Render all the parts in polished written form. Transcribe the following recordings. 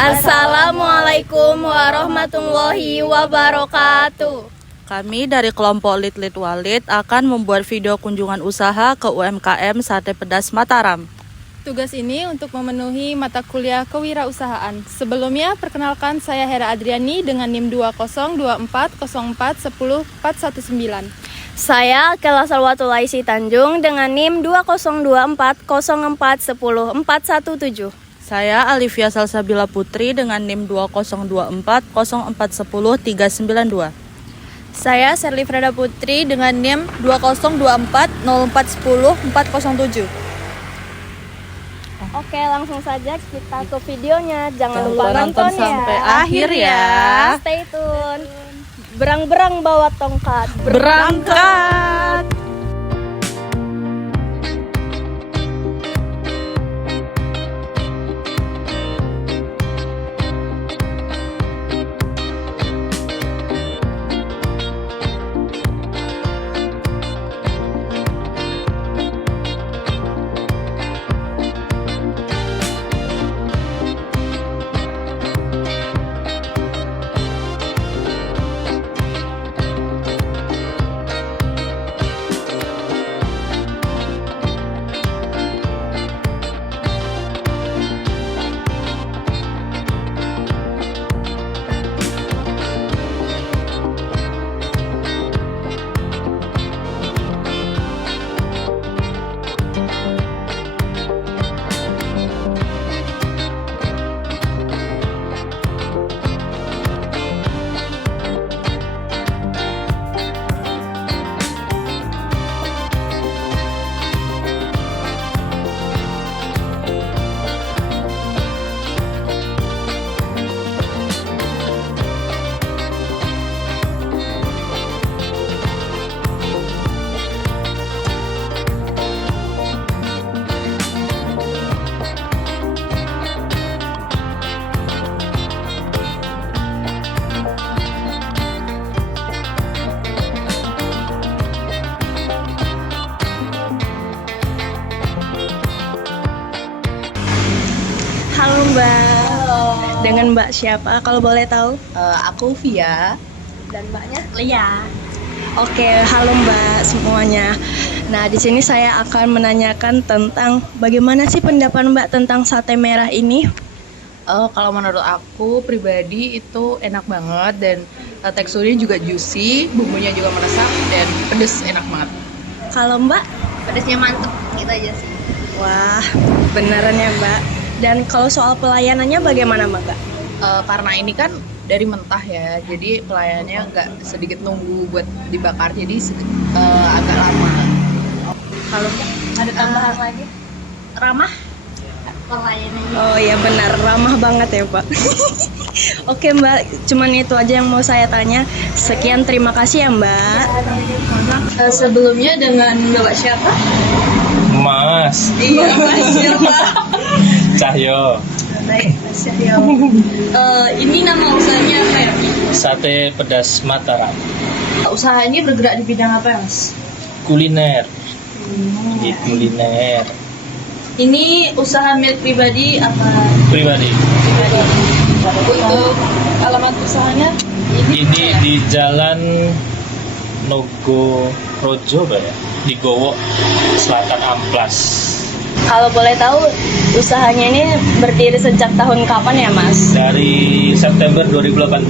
Assalamualaikum warahmatullahi wabarakatuh. Kami dari kelompok Lit Walid akan membuat video kunjungan usaha ke UMKM Sate Pedas Mataram. Tugas ini untuk memenuhi mata kuliah kewirausahaan. Sebelumnya, perkenalkan saya Hera Adriani dengan NIM 202404104119. Saya Kela Salwatulaisi Tanjung dengan NIM 202404104117. Saya Alivia Salsabila Putri dengan NIM 202404103992. Saya Serli Freda Putri dengan NIM 202404104007. Oke, langsung saja kita ke videonya. Jangan lupa nonton nonton sampai ya. akhir ya. Stay tune. Berang-berang bawa tongkat. Berangkat! Halo Mbak. Dengan Mbak siapa kalau boleh tahu? Aku Via. Dan Mbaknya? Lia. Oke, halo Mbak semuanya. Nah, di sini saya akan menanyakan tentang bagaimana sih pendapat Mbak tentang sate merah ini? Kalau menurut aku pribadi itu enak banget dan teksturnya juga juicy, bumbunya juga meresap dan pedes, enak banget. Kalau Mbak? Pedasnya mantep, gitu aja sih. Wah, beneran ya Mbak. Dan kalau soal pelayanannya bagaimana Mbak? Karena ini kan dari mentah ya, jadi pelayanannya nggak sedikit nunggu buat dibakar, jadi agak lama. Kalau Mbak, ada tambahan lagi? Ramah? Pelayanannya. Oh iya benar, ramah banget ya Pak. Oke Mbak, cuman itu aja yang mau saya tanya. Sekian, terima kasih ya Mbak. Sebelumnya dengan Bapak siapa? Mas Iya, Mas siapa? Cahyo, Baik, Mas Cahyo. Ini nama usahanya apa ya? Sate Pedas Mataram, Usaha ini bergerak di bidang apa ya, Mas? kuliner. Di kuliner Ini usaha milik pribadi apa? pribadi. Untuk alamat usahanya? Ini di Jalan Nogorojo ya, di Gowo Selatan Amplas. Kalau boleh tahu, usahanya ini berdiri sejak tahun kapan ya Mas? Dari September 2018.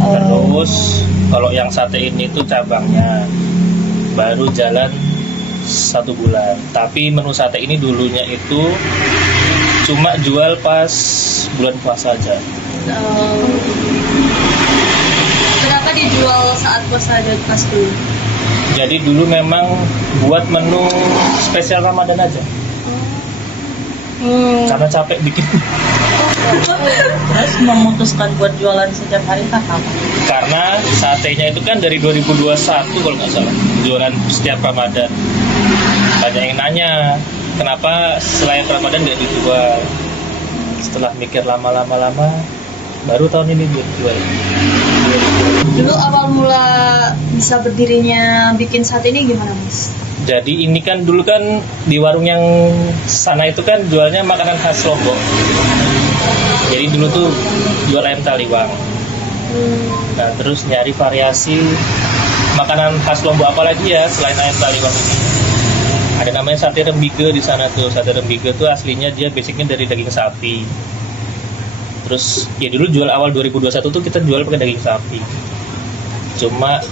Terus kalau yang sate ini tuh cabangnya baru jalan 1 bulan. Tapi menu sate ini dulunya itu cuma jual pas bulan puasa aja. Kenapa dijual saat puasa dan pas dulu? Jadi dulu memang buat menu spesial Ramadan aja. Karena capek bikin. Terus memutuskan buat jualan setiap hari kapan? Karena satenya itu kan dari 2021 kalau nggak salah, jualan setiap Ramadan. Banyak yang nanya, kenapa selain Ramadan nggak dijual? Setelah mikir lama-lama, baru tahun ini dijual. Dulu awal mula bisa berdirinya bikin sate ini gimana, Mas? Jadi ini kan dulu kan di warung yang sana itu kan jualnya makanan khas Lombok. Jadi Jadi dulu tuh jual ayam taliwang. Nah terus nyari variasi makanan khas Lombok apa lagi ya selain ayam taliwang ini. Ada namanya sate rembige di sana tuh. Sate rembige tuh aslinya dia basicnya dari daging sapi. Terus ya dulu jual awal 2021 tuh kita jual pakai daging sapi. Cuma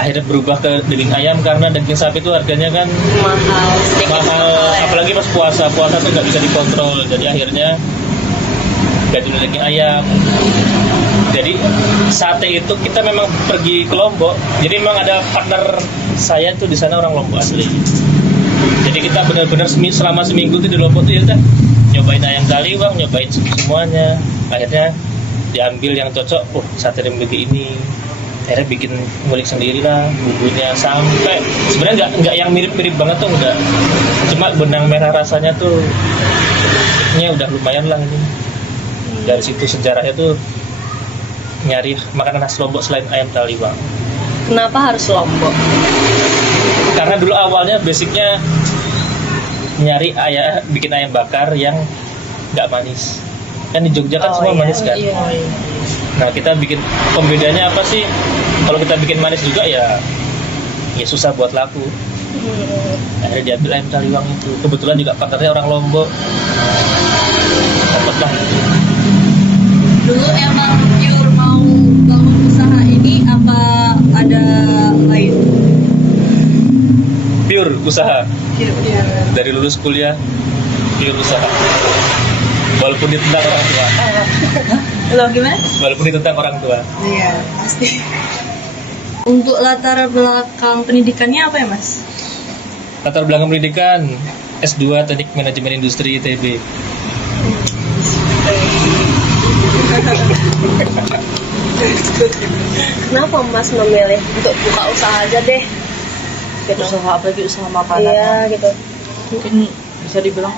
akhirnya berubah ke daging ayam karena daging sapi itu harganya kan mahal, apalagi pas puasa tuh nggak bisa dikontrol. Jadi akhirnya ganti daging ayam. Jadi sate itu kita memang pergi ke Lombok. Jadi memang ada partner saya tuh di sana orang Lombok asli. Jadi kita benar-benar selama seminggu tuh di Lombok tuh ya udah nyobain ayam taliwang, nyobain semuanya. Akhirnya diambil yang cocok. Oh sate rembige ini. Akhirnya bikin ngulik sendiri lah bumbunya sampai sebenarnya nggak yang mirip-mirip banget tuh enggak. Cuma benang merah rasanya tuh ini udah lumayan lah ini. Dari situ sejarahnya tuh nyari makanan khas Lombok selain ayam taliwang. Kenapa harus Lombok? Karena dulu awalnya basicnya nyari bikin ayam bakar yang nggak manis. Kan di Jogja kan semua manis kan. Iya. Nah kita bikin pembedanya apa sih? Kalau kita bikin manis juga ya susah buat laku. Akhirnya diambil ayam taliwang itu. Kebetulan juga partnernya orang Lombok. Dapat lah. Dulu emang pure mau bangun usaha ini apa ada lain? Pure usaha. Pure. Dari lulus kuliah pure usaha. Walaupun ditentang orang tua. Lo gimana? Walaupun ditentang orang tua. Iya, pasti. Untuk latar belakang pendidikannya apa ya, Mas? Latar belakang pendidikan S2 Teknik Manajemen Industri ITB. Kenapa Mas memilih untuk buka usaha aja deh? Gitu. Usaha apa gitu, usaha makanan? Iya gitu. Mungkin bisa dibilang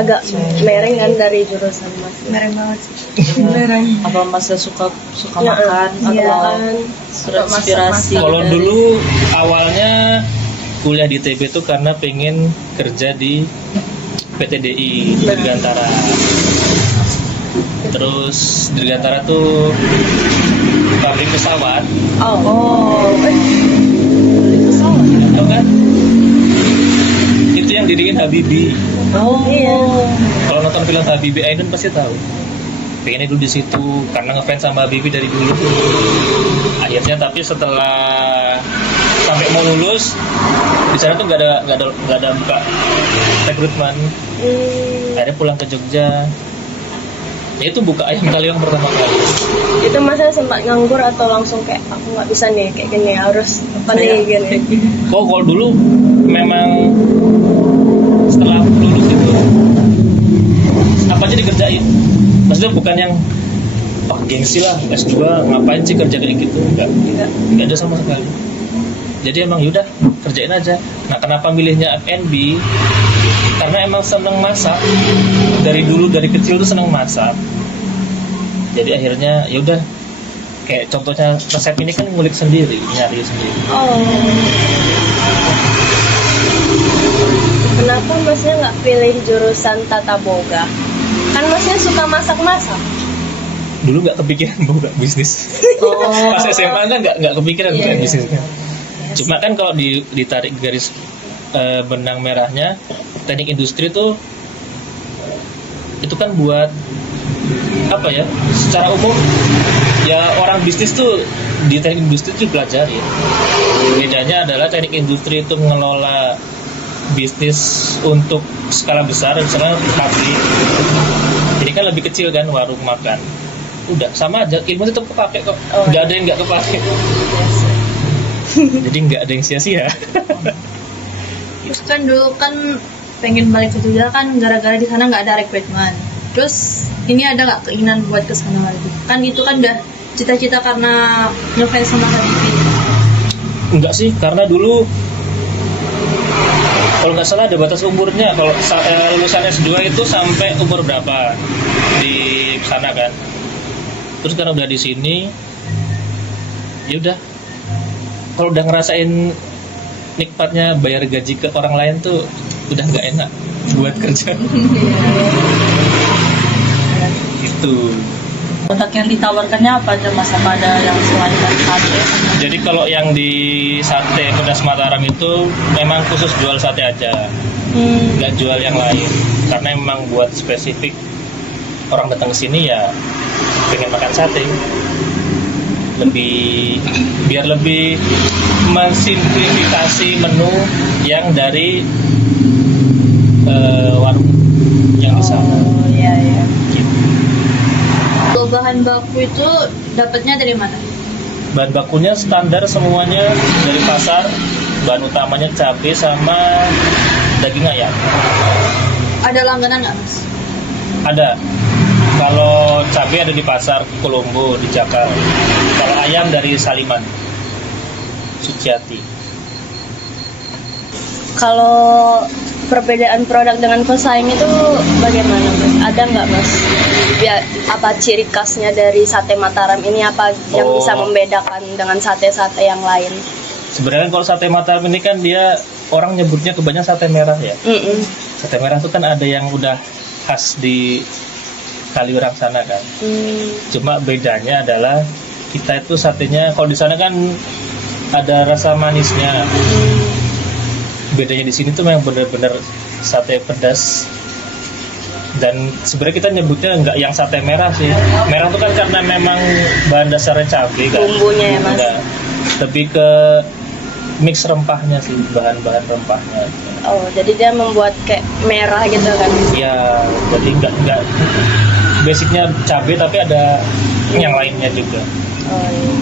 Agak mereng kan dari jurusan Mas. mereng banget sih. Mereng. Apa Mas suka makan atau terinspirasi? Kalau dulu awalnya kuliah di ITB itu karena pengen kerja di PTDI Dirgantara. Terus Dirgantara tuh pabrik pesawat. Tahu kan? Itu yang diriin Habibie. Iya. Kalau nonton film Habibie Ainun pasti tahu. Pengennya dulu di situ karena ngefans sama Habibie dari dulu. Akhirnya tapi setelah sampai mau lulus di sana tuh nggak ada buka rekrutmen. Akhirnya pulang ke Jogja. Ya itu buka ayam taliwang pertama kali. Itu Masnya sempat nganggur atau langsung kayak aku nggak bisa nih kayak gini harus apa nih gini? Kalau dulu memang setelah lulus itu apa aja dikerjain. Maksudnya bukan yang gengsi lah S2 ngapain sih kerja kayak gitu, enggak ada sama sekali. Jadi emang yaudah kerjain aja. Nah kenapa milihnya F&B? Karena emang seneng masak dari dulu, dari kecil tuh seneng masak. Jadi akhirnya yaudah kayak contohnya resep ini kan ngulik sendiri, nyari sendiri. Kenapa Masnya nggak pilih jurusan tata boga? Kan Masnya suka masak-masak. Dulu nggak kepikiran buka bisnis. Pas SMA kan nggak kepikiran buka bisnis. Cuma kan kalau ditarik garis benang merahnya, teknik industri itu kan buat apa ya? Secara umum ya orang bisnis tuh di teknik industri itu pelajari. Bedanya adalah teknik industri itu mengelola bisnis untuk skala besar, misalnya pabrik. Ini kan lebih kecil kan, warung makan. Udah sama aja, ilmu tetap kepake kok. Nggak ada yang nggak kepake. Jadi nggak ada yang sia-sia. Terus kan dulu kan pengen balik ke Jogja kan gara-gara di sana nggak ada rekrutmen. Terus ini ada nggak keinginan buat ke sana lagi? Kan itu kan udah cita-cita karena ngefans sama Habibie. Enggak sih, karena dulu kalau nggak salah ada batas umurnya. Kalau lulusan S2 itu sampai umur berapa di sana kan. Terus karena udah di sini, ya udah. Kalau udah ngerasain nikmatnya bayar gaji ke orang lain tuh udah nggak enak buat kerja. Gitu. Betul. Produk yang ditawarkannya apa aja Mas? Apa ada yang selain dari sate? Jadi kalau yang di sate pedas Mataram itu memang khusus jual sate aja, nggak jual yang lain. Karena memang buat spesifik orang datang ke sini ya pengen makan sate. Biar lebih mensimplifikasi menu yang dari warung yang di sana. Oh iya iya. Kalau bahan baku itu dapatnya dari mana? Bahan bakunya standar semuanya dari pasar. Bahan utamanya cabai sama daging ayam. Ada langganan nggak Mas? Ada. Kalau cabai ada di pasar Kolombo di Jakarta. Kalau ayam dari Saliman, Suciati. Kalau perbedaan produk dengan pesaing itu bagaimana Mas? Ada nggak Mas? Ya, apa ciri khasnya dari sate Mataram ini, apa yang Oh. bisa membedakan dengan sate-sate yang lain? Sebenarnya kalau sate Mataram ini kan dia orang nyebutnya kebanyakan sate merah ya. Mm-mm. Sate merah itu kan ada yang udah khas di Kaliurang sana kan. Cuma bedanya adalah kita itu satenya kalau di sana kan ada rasa manisnya. Bedanya di sini tuh memang benar-benar sate pedas. Dan sebenarnya kita nyebutnya nggak yang sate merah sih. Merah itu kan karena memang bahan dasarnya cabai kan. Bumbunya ya Mas? Enggak. Lebih ke mix rempahnya sih, bahan-bahan rempahnya. Oh, jadi dia membuat kayak merah gitu kan? Ya, jadi nggak basicnya cabai tapi ada yang lainnya juga. Oh iya.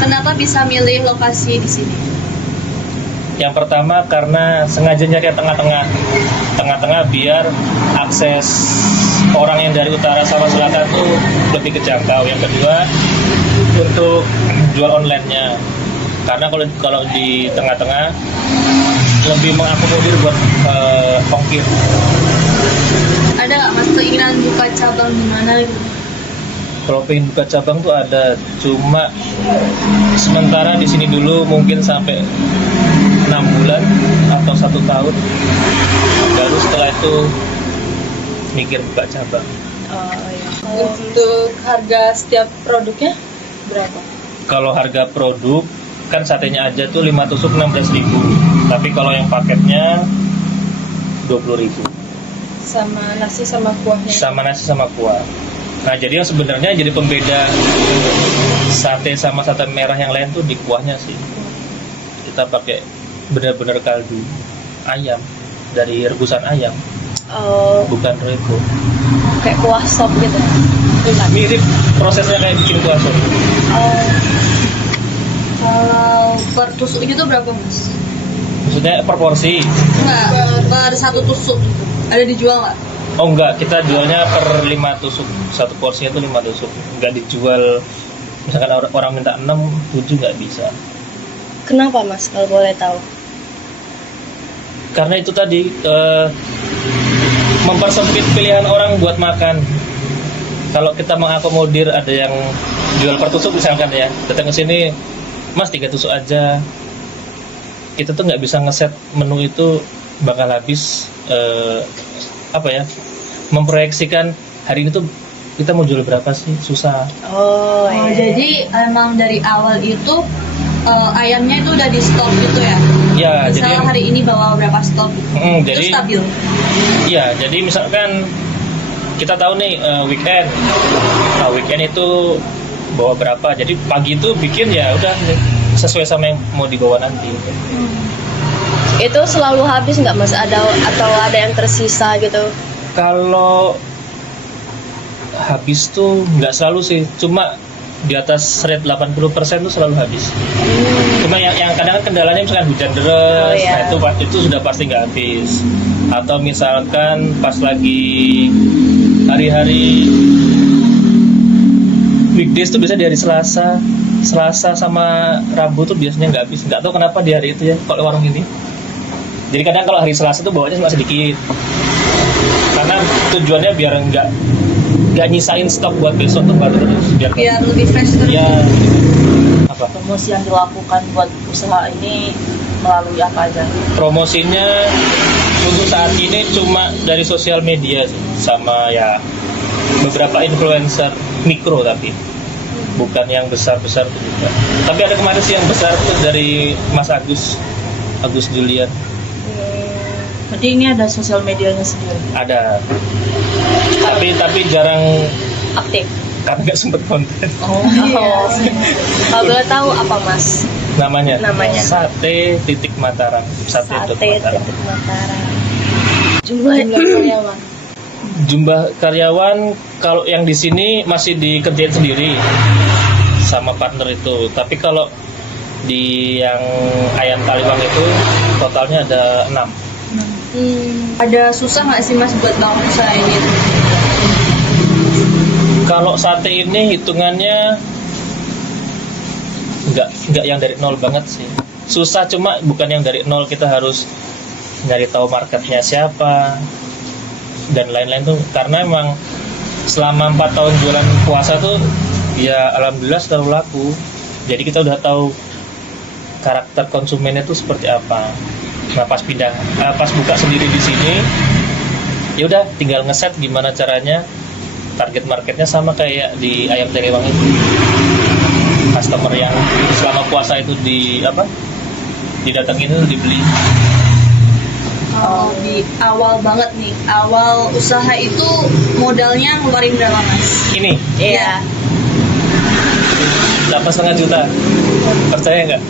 Kenapa bisa milih lokasi di sini? Yang pertama karena sengaja nyari yang tengah-tengah biar akses orang yang dari utara sama selatan tuh lebih kejangkau. Yang kedua untuk jual online-nya, karena kalau di tengah-tengah lebih mengakomodir buat ongkir. Ada nggak Mas keinginan buka cabang di mana gitu? Kalau pengen buka cabang tuh ada, cuma sementara di sini dulu mungkin sampai 6 bulan atau 1 tahun, baru setelah itu mikir buka cabang. Oh iya. Untuk harga setiap produknya berapa? Kalau harga produk kan satenya aja tuh 5 tusuk 16.000, tapi kalau yang paketnya 20.000 Sama nasi sama kuahnya. sama nasi sama kuah. Nah jadi yang sebenarnya jadi pembeda sate sama sate merah yang lain tuh di kuahnya sih. Kita pakai benar-benar kaldu ayam dari rebusan ayam, Oh, bukan rego. kayak kuah sop gitu. Mirip prosesnya kayak bikin kuah sop. Oh, Kalau per tusuk itu berapa Mas? Maksudnya per porsi? Enggak, per satu tusuk gitu. Ada dijual nggak? Oh enggak, kita jualnya per 5 tusuk. Satu porsinya tuh 5 tusuk. Enggak dijual, misalkan orang minta 6, 7 nggak bisa. kenapa Mas kalau boleh tahu? Karena itu tadi mempersempit pilihan orang buat makan. Kalau kita mengakomodir ada yang jual per tusuk misalkan ya, datang ke sini, Mas 3 tusuk aja. Kita tuh nggak bisa ngeset menu itu bakal habis memproyeksikan hari ini tuh kita mau jual berapa sih, susah. Oh, iya. Jadi emang dari awal itu ayamnya itu udah di stok gitu ya? Ya, Misal jadi hari ini bawa berapa stok gitu? Itu jadi stabil? iya, jadi misalkan kita tahu nih weekend. Nah, weekend itu bawa berapa. Jadi pagi itu bikin ya udah sesuai sama yang mau dibawa nanti. Itu selalu habis nggak Mas? Atau ada yang tersisa gitu? Kalau habis tuh nggak selalu sih, cuma di atas rate 80% tuh selalu habis. Cuma yang kadang kendalanya misalkan hujan deras, Oh, iya. nah itu sudah pasti nggak habis. Atau misalkan pas lagi hari-hari weekdays tuh biasanya di hari Selasa sama Rabu tuh biasanya nggak habis. Nggak tahu kenapa di hari itu ya kalau warung ini. Jadi kadang kalau hari Selasa tuh bawanya cuma sedikit. Karena tujuannya biar nggak nyisain stok buat besok tuh baru terus Biar lebih fresh terus. ya apa Promosi yang dilakukan buat usaha ini melalui apa aja? promosinya untuk saat ini cuma dari sosial media sih, sama ya beberapa influencer mikro, tapi bukan yang besar-besar tuh juga. Tapi ada kemarin sih yang besar tuh dari Mas Agus Julian. Berarti ini ada sosial medianya sendiri. Ada. Tapi jarang Aktif. karena nggak sempet konten. Oh. Kalau boleh tahu apa Mas? Namanya Namanya? Mataram. Sate Mataram. Mataram. Jumlah karyawan. Jumlah karyawan kalau yang di sini masih dikerjain sendiri sama partner itu. Tapi kalau di yang ayam Taliwang itu totalnya ada 6. Ada susah nggak sih Mas buat bangun usaha ini? Kalau sate ini hitungannya nggak yang dari nol banget sih. Susah, cuma bukan yang dari nol, kita harus nyari tahu marketnya siapa dan lain-lain tuh. Karena emang selama 4 tahun jualan puasa tuh ya alhamdulillah selalu laku. Jadi kita udah tahu karakter konsumennya tuh seperti apa. Nah pas buka sendiri di sini, ya udah tinggal ngeset gimana caranya. Target marketnya sama kayak di ayam Taliwang itu. Customer yang selama puasa itu didatengin itu dibeli. Kalau di awal banget nih, awal usaha itu modalnya ngeluarin berapa Mas? Ini Iya. 8,5 juta. Percaya nggak?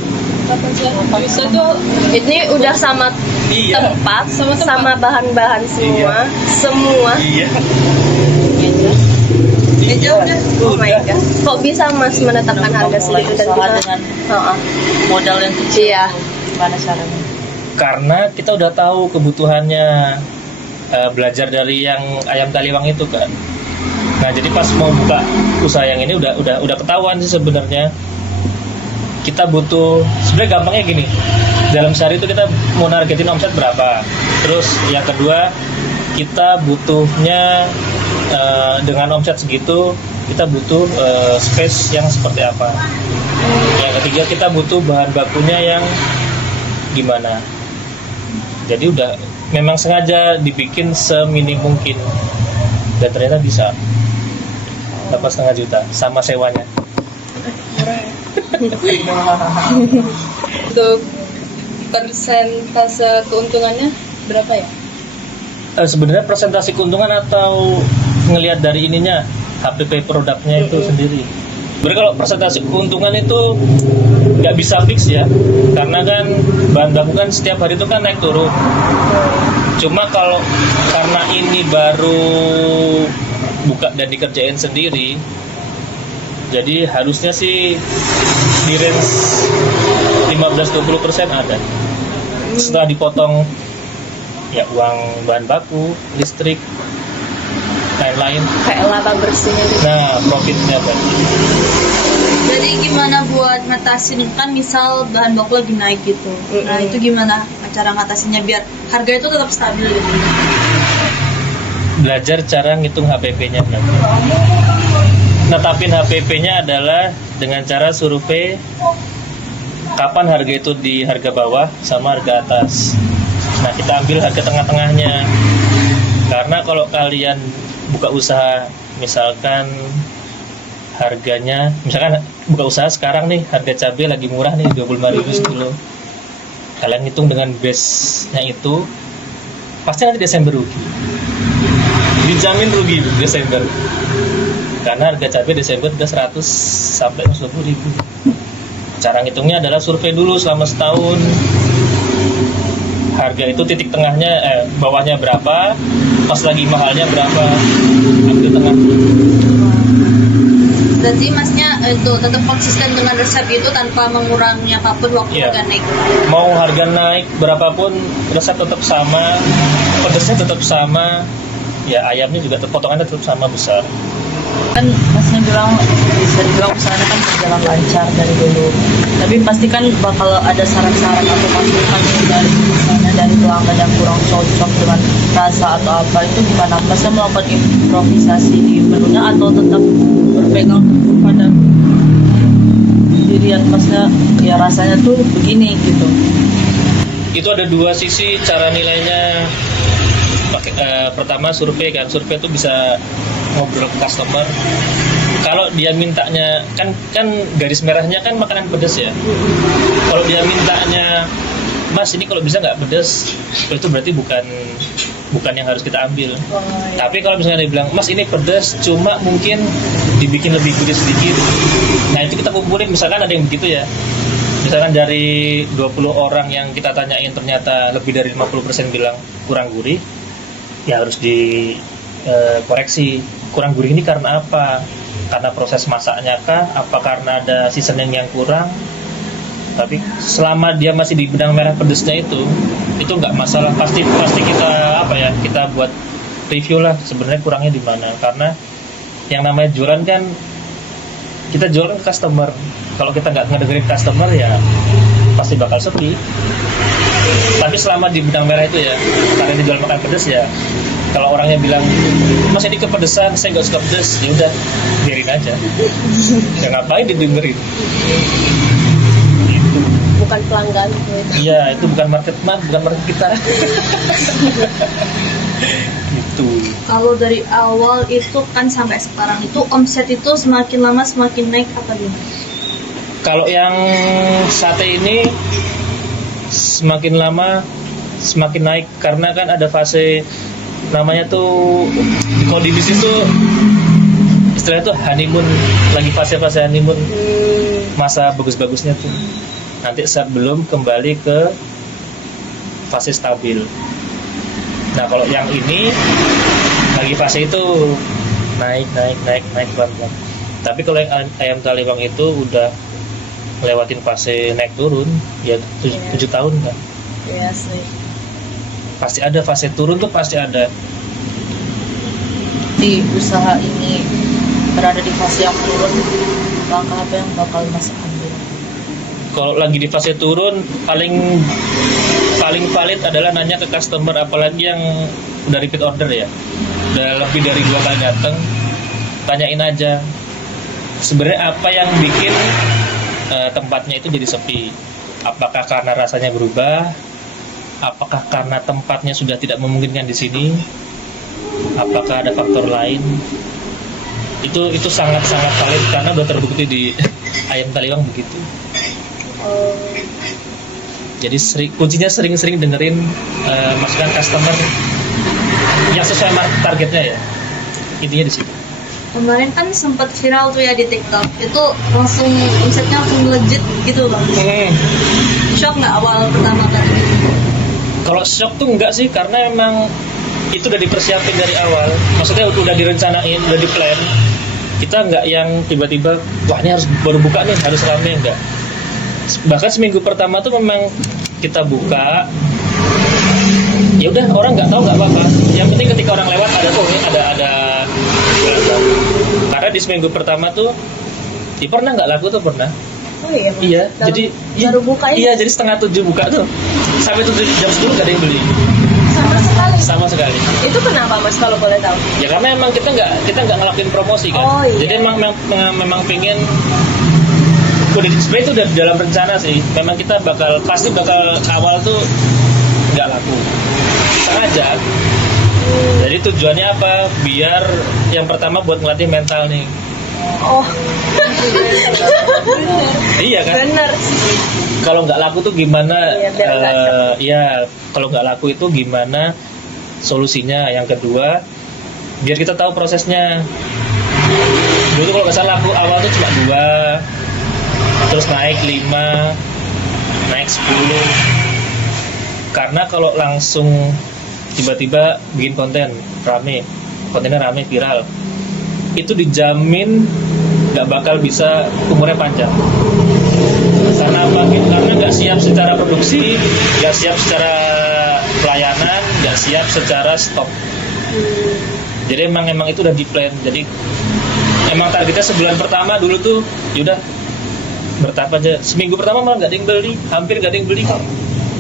Bisa tuh Ini udah sama Iya. tempat, sama bahan-bahan semua. Iya. Meja udah. Oh my god. Kok bisa Mas menetapkan harga segitu dan Usaha gimana? dengan Oh. modal yang kecil. Iya. Gimana caranya? Karena kita udah tahu kebutuhannya, belajar dari yang ayam Taliwang itu kan. Nah jadi pas mau buka usaha yang ini udah ketahuan sih sebenarnya. Kita butuh, sebenarnya gampangnya gini, dalam sehari itu kita mau nargetin omset berapa. Terus yang kedua, kita butuhnya dengan omset segitu kita butuh space yang seperti apa. Yang ketiga, kita butuh bahan bakunya yang gimana. Jadi udah memang sengaja dibikin seminim mungkin, dan ternyata bisa 8,5 juta sama sewanya. untuk persentase keuntungannya berapa ya? Sebenarnya presentasi keuntungan atau ngelihat dari ininya HPP produknya itu sendiri. Sebenarnya kalau presentasi keuntungan itu nggak bisa fix ya, karena kan bahan baku kan setiap hari itu kan naik turun. Cuma kalau karena ini baru buka dan dikerjain sendiri, jadi harusnya sih di range 15-20% ada. Setelah dipotong ya uang bahan baku, listrik, lain-lain. Kayak laba bersihnya gitu. Nah, profitnya berarti. Jadi gimana buat ngatasin kan misal bahan baku lagi naik gitu. Nah itu gimana cara ngatasinnya biar harga itu tetap stabil gitu? Belajar cara ngitung HPP-nya. Netapin HPP-nya adalah dengan cara survei kapan harga itu di harga bawah sama harga atas. Nah kita ambil harga tengah-tengahnya. Karena kalau kalian buka usaha, misalkan harganya, misalkan buka usaha sekarang nih, harga cabai lagi murah nih, 25.000 sekilo. Kalian hitung dengan base-nya itu, pasti nanti Desember rugi. Dijamin rugi Desember. Karena harga cabai Desember udah 100 sampai 120.000. Cara ngitungnya adalah survei dulu selama setahun. Harga itu titik tengahnya, bawahnya berapa, pas lagi mahalnya berapa, ambil tengah. Berarti Masnya itu tetap konsisten dengan resep itu tanpa mengurangi apapun waktu Iya. harga naik. Mau harga naik berapapun, resep tetap sama, pedasnya tetap sama, ya ayamnya juga potongannya tetap sama besar. Kan Masnya bilang bisa dibilang usahanya kan berjalan lancar dari dulu, tapi pasti kan bakal ada saran-saran atau masukan dari misalnya dari pelanggan yang kurang cocok dengan rasa atau apa, itu gimana Masnya melakukan improvisasi di menunya atau tetap berpegang teguh pada dirian Masnya, ya rasanya tuh begini gitu? Itu ada dua sisi cara nilainya. Pertama survei kan, survei itu bisa ngobrol ke customer. Kalau dia mintanya kan garis merahnya kan makanan pedas ya. Kalau dia mintanya, Mas ini kalau bisa nggak pedas, itu berarti bukan yang harus kita ambil. Tapi kalau misalnya dia bilang, Mas ini pedas, cuma mungkin dibikin lebih gurih sedikit. Nah itu kita kumpulin, misalkan ada yang begitu ya. Misalkan dari 20 orang yang kita tanyain ternyata lebih dari 50% bilang kurang gurih, ya harus dikoreksi. Kurang gurih ini karena apa? Karena proses masaknya kah? Apa karena ada seasoning yang kurang? Tapi selama dia masih di benang merah pedesnya itu nggak masalah. Pasti kita buat review lah sebenarnya kurangnya di mana. Karena yang namanya jualan kan kita jual ke customer. Kalau kita nggak ngedengerin customer ya pasti bakal sepi. Tapi selama di benang merah itu ya, karena dijual makan pedas ya, kalau orangnya bilang, Mas ini kepedesan, saya nggak suka pedas, ya udah biarin aja. Ya ngapain didengerin? Itu. Bukan pelanggan. Iya, itu bukan market kita. Itu. Kalau dari awal itu kan sampai sekarang itu omset itu semakin lama semakin naik apa gimana? Kalau yang sate ini semakin lama semakin naik karena kan ada fase namanya tuh kalau di bisnis tuh istilahnya tuh honeymoon, lagi fase-fase honeymoon, masa bagus-bagusnya tuh nanti sebelum kembali ke fase stabil. Nah kalau yang ini lagi fase itu naik pelan-pelan. Tapi kalau yang ayam Taliwang itu udah lewatin fase naik turun ya 7 tahun kan. Iya sih. Pasti ada fase turun tuh pasti ada. Di usaha ini berada di fase yang turun, langkah apa yang bakal Mas ambil? Kalau lagi di fase turun paling valid adalah nanya ke customer, apalagi yang udah repeat order ya, udah lebih dari 2 kali datang, tanyain aja sebenarnya apa yang bikin tempatnya itu jadi sepi. Apakah karena rasanya berubah? Apakah karena tempatnya sudah tidak memungkinkan di sini? Apakah ada faktor lain? Itu sangat-sangat valid karena udah terbukti di ayam Taliwang begitu. Jadi kuncinya sering-sering dengerin masukan customer yang sesuai targetnya ya. Intinya di situ. Kemarin kan sempat viral tuh ya di TikTok, itu langsung omsetnya langsung melejit gitu bang. Shock nggak awal pertama kali? Kalau shock tuh enggak sih, karena emang itu udah dipersiapin dari awal. Maksudnya udah direncanain, udah di-plan. Kita nggak yang tiba-tiba, wah ini harus baru buka nih, harus rame, enggak. Bahkan seminggu pertama tuh memang kita buka, ya udah orang nggak tahu nggak apa-apa. Yang penting ketika orang lewat ada ada karena di seminggu pertama tuh ya pernah nggak laku tuh pernah. Oh iya. Iya, jadi baru buka ya? Iya, jadi setengah 7 buka tuh sampai 7 jam 10 nggak ada yang beli. Sama sekali. Itu kenapa Mas kalau boleh tahu? Ya karena emang kita nggak ngelakuin promosi kan. Oh, iya. Jadi memang pengen. Sebenarnya itu udah dalam rencana sih. Memang kita pasti bakal awal tuh nggak laku. Sengaja. Jadi tujuannya apa? Biar yang pertama buat ngelatih mental nih. Oh. Iya kan? Bener. Kalau nggak laku tuh gimana? Iya, biar nggak capek. Iya, kalau nggak laku itu gimana solusinya? Yang kedua, biar kita tahu prosesnya. Dulu kalau nggak salah laku awal tuh cuma 2, terus naik 5, naik 10. Karena kalau langsung tiba-tiba bikin kontennya rame viral, itu dijamin nggak bakal bisa umurnya panjang. Karena apa? Karena nggak siap secara produksi, nggak siap secara pelayanan, nggak siap secara stok. Jadi emang itu udah di plan. Jadi emang targetnya sebulan pertama dulu tuh yaudah bertahap aja. Seminggu pertama malah nggak ada yang beli, hampir nggak ada yang beli.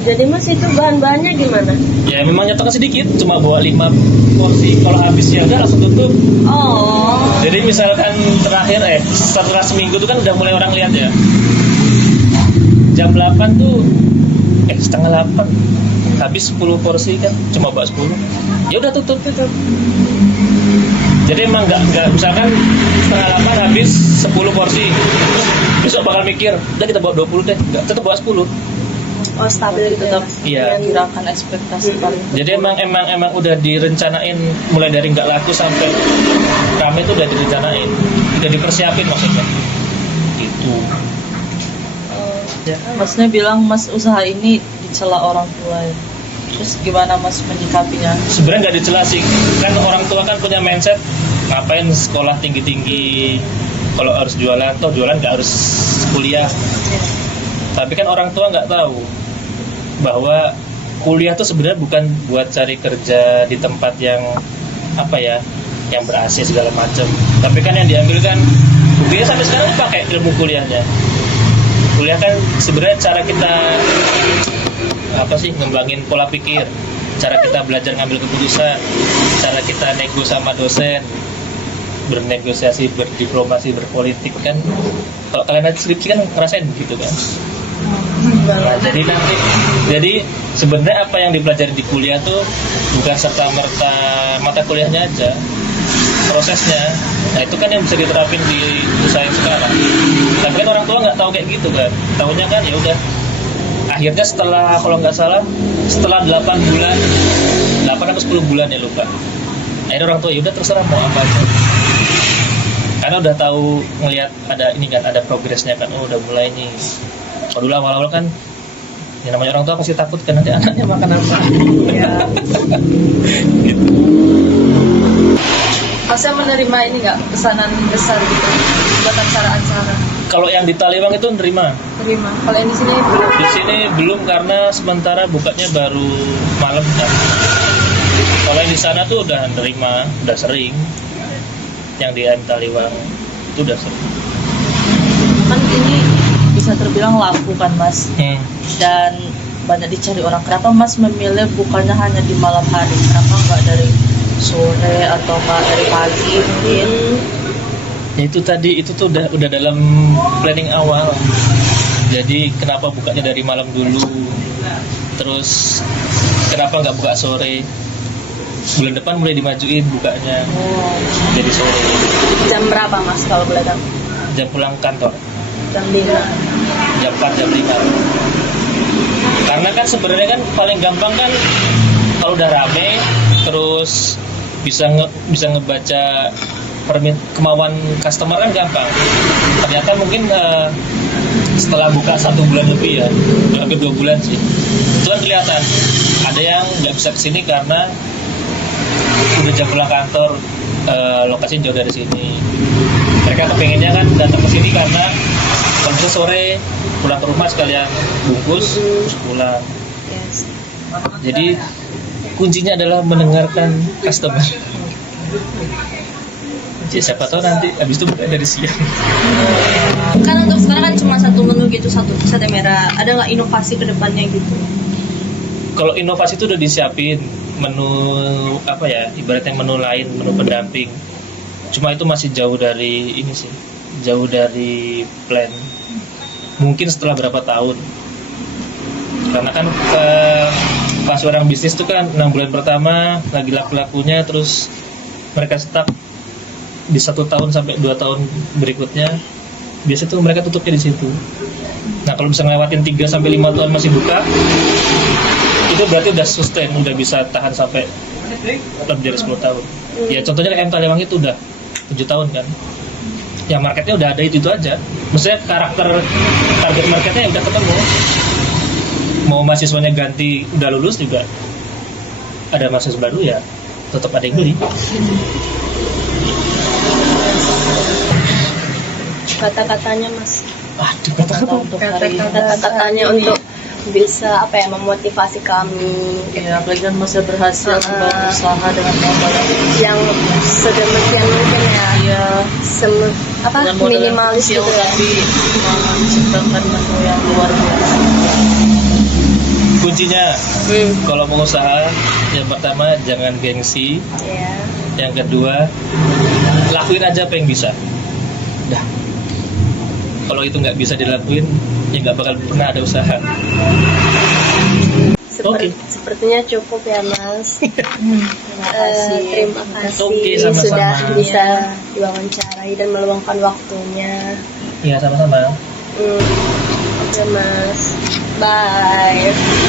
Jadi Mas itu bahan-bahannya gimana? Ya memang nyetoknya sedikit, cuma bawa 5 porsi. Kalau habis ya udah langsung tutup. Oh. Jadi misalkan terakhir setelah seminggu tuh kan udah mulai orang lihat ya. Jam 8 tuh setengah 8 habis 10 porsi kan, cuma bawa 10. Ya udah tutup. Jadi emang nggak misalkan pengalaman habis 10 porsi, besok bakal mikir, udah kita bawa 20 deh, nggak, tetap bawa 10. Oh, stabil gitu ya, Tetap Mas. Iya. kirakan ekspektasi paling. Jadi emang udah direncanain mulai dari nggak laku sampai rame itu udah direncanain, udah dipersiapin maksudnya. Gitu. Ya, Masnya bilang Mas usaha ini dicela orang tua ya. Terus gimana Mas menyikapinya? Sebenarnya nggak dicela sih, kan orang tua kan punya mindset ngapain sekolah tinggi-tinggi kalau harus jualan, toh jualan nggak harus kuliah. Tapi kan orang tua nggak tahu bahwa kuliah tuh sebenarnya bukan buat cari kerja di tempat yang apa ya, yang ber-AC segala macam. Tapi kan yang diambil kan buktinya sampai sekarang pakai ilmu kuliahnya. Kuliah kan sebenarnya cara kita apa sih, ngembangin pola pikir, cara kita belajar ngambil keputusan, cara kita nego sama dosen, bernegosiasi, berdiplomasi, berpolitik kan. Kalau kalian nanti skripsi kan ngerasain gitu kan. Nah, jadi sebenarnya apa yang dipelajari di kuliah tuh bukan serta merta mata kuliahnya aja, prosesnya. Nah itu kan yang bisa diterapin di usaha yang sekarang. Tapi kan orang tua nggak tahu kayak gitu kan. Taunya kan ya udah. Akhirnya setelah, kalau nggak salah, setelah 8 bulan, 8 atau 10 bulan ya lupa. Akhirnya orang tua ya udah terserah mau apa aja. Karena udah tahu, ngelihat ada ini kan, ada progresnya kan. Oh udah mulai nih. Kalau dulu awal-awal kan, yang namanya orang tua pasti takut kan nanti anaknya makan apa. Gitu. Masnya menerima ini nggak pesanan besar gitu buat acara-acara? Kalau yang di Taliwang itu nerima. Terima. Kalau yang di sini belum. Di sini belum karena sementara bukanya baru malam kan. Kalau yang di sana tuh udah nerima, udah sering. Yang di Taliwang itu udah sering. Kan ini bisa terbilang laku kan Mas, dan banyak dicari orang. Kenapa Mas memilih bukannya hanya di malam hari? Kenapa nggak dari sore atau nggak dari pagi mungkin? Ya itu tadi, itu tuh udah dalam planning awal. Jadi kenapa bukanya dari malam dulu, terus kenapa nggak buka sore? Bulan depan mulai dimajuin bukanya, jadi sore. Jam berapa Mas kalau boleh tahu? Jam pulang kantor, Jam 5. jam 4, jam 5. Karena kan sebenarnya kan paling gampang kan kalau udah rame, terus bisa ngebaca kemauan customer kan gampang. Ternyata mungkin setelah buka 1 bulan lebih ya, hampir 2 bulan sih, itu kan kelihatan ada yang nggak bisa kesini karena udah jam pulang kantor, lokasi jauh dari sini. Mereka kepengennya kan datang ke sini karena kalau bisa sore pulang ke rumah sekalian bungkus terus pulang. Jadi kuncinya adalah mendengarkan customer. Ya, siapa tahu nanti habis itu buka dari siang. Kan untuk sekarang kan cuma satu menu gitu, satu sate merah. Ada nggak inovasi ke depannya gitu? Kalau inovasi itu udah disiapin menu apa ya, ibaratnya menu lain, menu pendamping. Cuma itu masih jauh dari ini sih, jauh dari plan. Mungkin setelah berapa tahun. Karena kan pas orang bisnis tuh kan 6 bulan pertama lagi laku-lakunya, terus mereka stuck di 1 tahun sampai 2 tahun berikutnya, biasanya tuh mereka tutupnya di situ. Nah kalau bisa ngelewatin 3 sampai 5 tahun masih buka, itu berarti udah sustain, udah bisa tahan sampai lebih dari 10 tahun. Ya contohnya kayak Taliwang itu udah 7 tahun kan. Ya marketnya udah ada itu aja. Maksudnya target marketnya udah ketemu. Mau mahasiswanya ganti udah lulus juga, ada mahasiswa baru ya tetap ada yang beli. Kata-katanya Mas. Aduh, kata-kata Untuk hari ini. Kata-katanya untuk bisa apa ya, memotivasi kami Ya, apalagi kan Mas berhasil membangun usaha dengan modal yang sedemikian mungkin ya. Iya. Apa dengan modal yang minimalis kecil, gitu ya. tapi menciptakan menu yang luar biasa. kuncinya kalau mau usaha, yang pertama jangan gengsi, Ya. yang kedua lakuin aja apa yang bisa. Dah. Kalau itu nggak bisa dilakuin, ya nggak bakal pernah ada usaha. Sepertinya cukup ya Mas. Terima kasih. Terima kasih Oke, sama-sama. sudah bisa diwawancarai dan meluangkan waktunya. Iya, sama-sama. Oke Mas, bye.